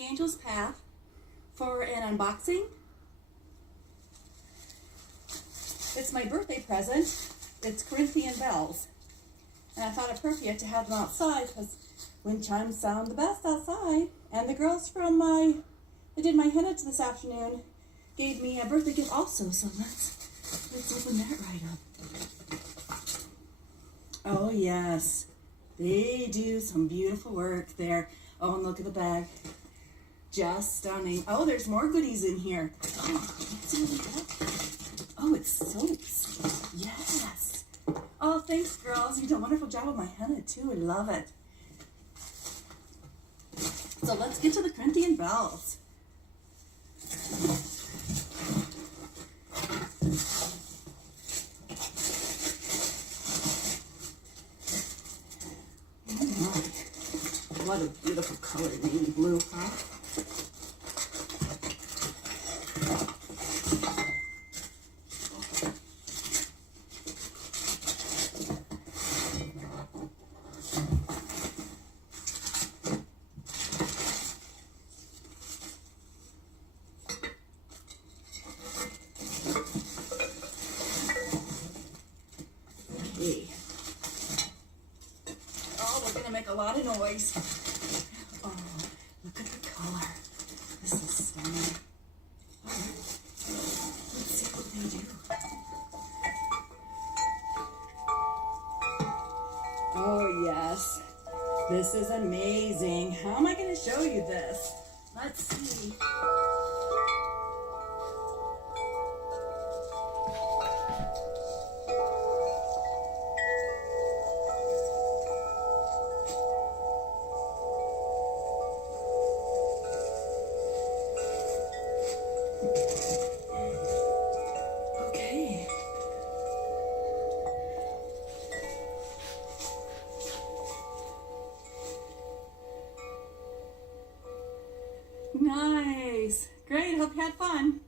The Angel's Path for an unboxing. It's my birthday present. It's Corinthian Bells. And I thought it appropriate to have them outside because wind chimes sound the best outside. And the girls from that did my henna this afternoon gave me a birthday gift also. So let's open that right up. Oh yes, they do some beautiful work there. Oh, and look at the bag. Just stunning. Oh, there's more goodies in here. Oh, it's soaps. Yes. Oh, thanks, girls. You did a wonderful job with my henna, too. I love it. So let's get to the Corinthian Bells. What a beautiful color, navy blue, huh? Okay. Oh, we're gonna make a lot of noise. Oh, look at the color. This is stunning. All right. Let's see what they do. Oh, yes. This is amazing. How am I going to show you this? Let's see. Okay. Nice. Great. Hope you had fun.